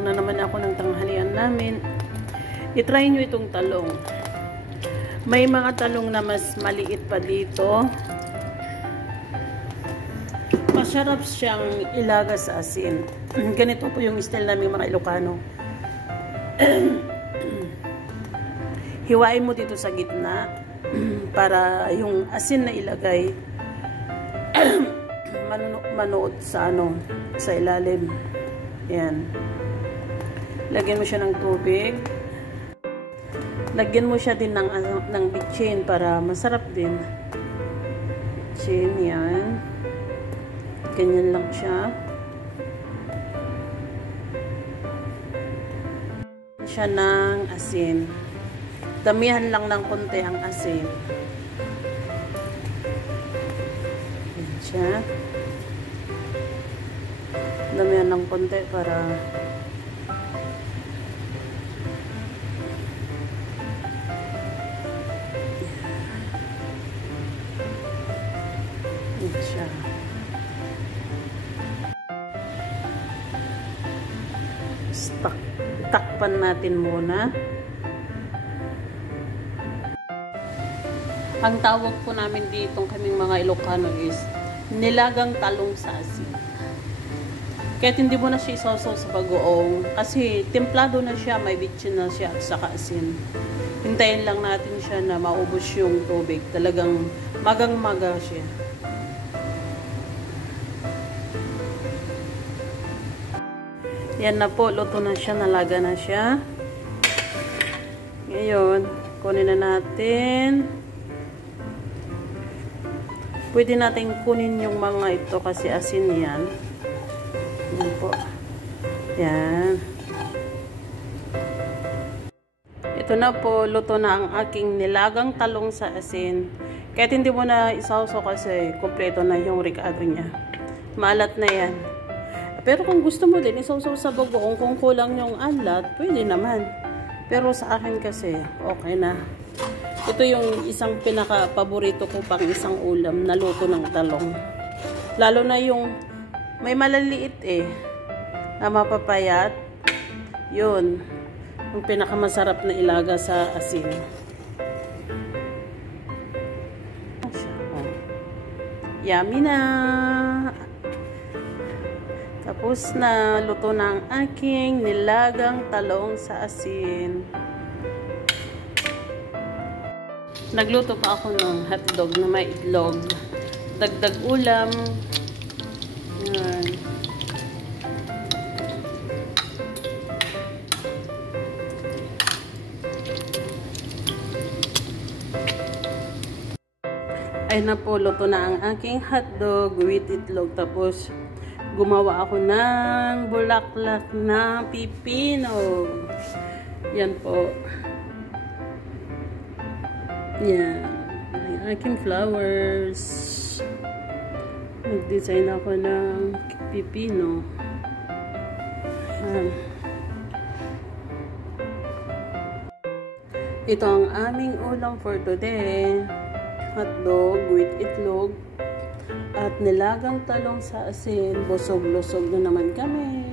Magluto na naman ako ng tanghalian namin. I-try nyo itong talong. May mga talong na mas maliit pa dito. Masarap siyang ilaga sa asin. Ganito po yung style namin mga Ilocano. Hiwain mo dito sa gitna para yung asin na ilagay manuot sa sa ilalim. Yan. Lagyan mo siya ng tubig. Lagyan mo siya din ng bitchin para masarap din. Bitchin, yan. Ganyan lang siya. Siya ng asin. Damihan lang ng konti ang asin. Yan siya. Damihan ng konti para yan siya. Takpan natin muna. Ang tawag po namin dito kaming mga Ilocano is nilagang talong sa asin. Kahit hindi mo na siya isaw-saw sa bagoong kasi templado na siya, may bitchin na siya at saka asin. Hintayin lang natin siya na maubos yung tubig. Talagang magang-maga siya. Yan na po, luto na siya, nalaga na siya. Ngayon, kunin na natin. Pwede natin kunin yung mga ito kasi asin yan. Yan po. Yan. Ito na po, luto na ang aking nilagang talong sa asin. Kahit hindi mo na isawsaw kasi kompleto na yung ricado niya. Maalat na yan. Pero kung gusto mo din, isawsaw sa bagoong kung kulang yung alat, pwede naman. Pero sa akin kasi, okay na. Ito yung isang pinaka-paborito ko pang isang ulam na luto ng talong. Lalo na yung may malaliit na mapapayat. Yun. Yung pinakamasarap na ilaga sa asin. Yummy na! Tapos na, luto na ang aking nilagang talong sa asin. Nagluto pa ako ng hotdog na may itlog. Dagdag ulam. Yan. Ay na po, luto na ang aking hotdog with itlog. Tapos, gumawa ako ng bulaklak na pipino. Yan po. Yan. Ang aking flowers. Nag-design ako ng pipino. Yan. Ito ang aming ulam for today. Hotdog with itlog. At nilagang talong sa asin. Busog-lusog na naman kami.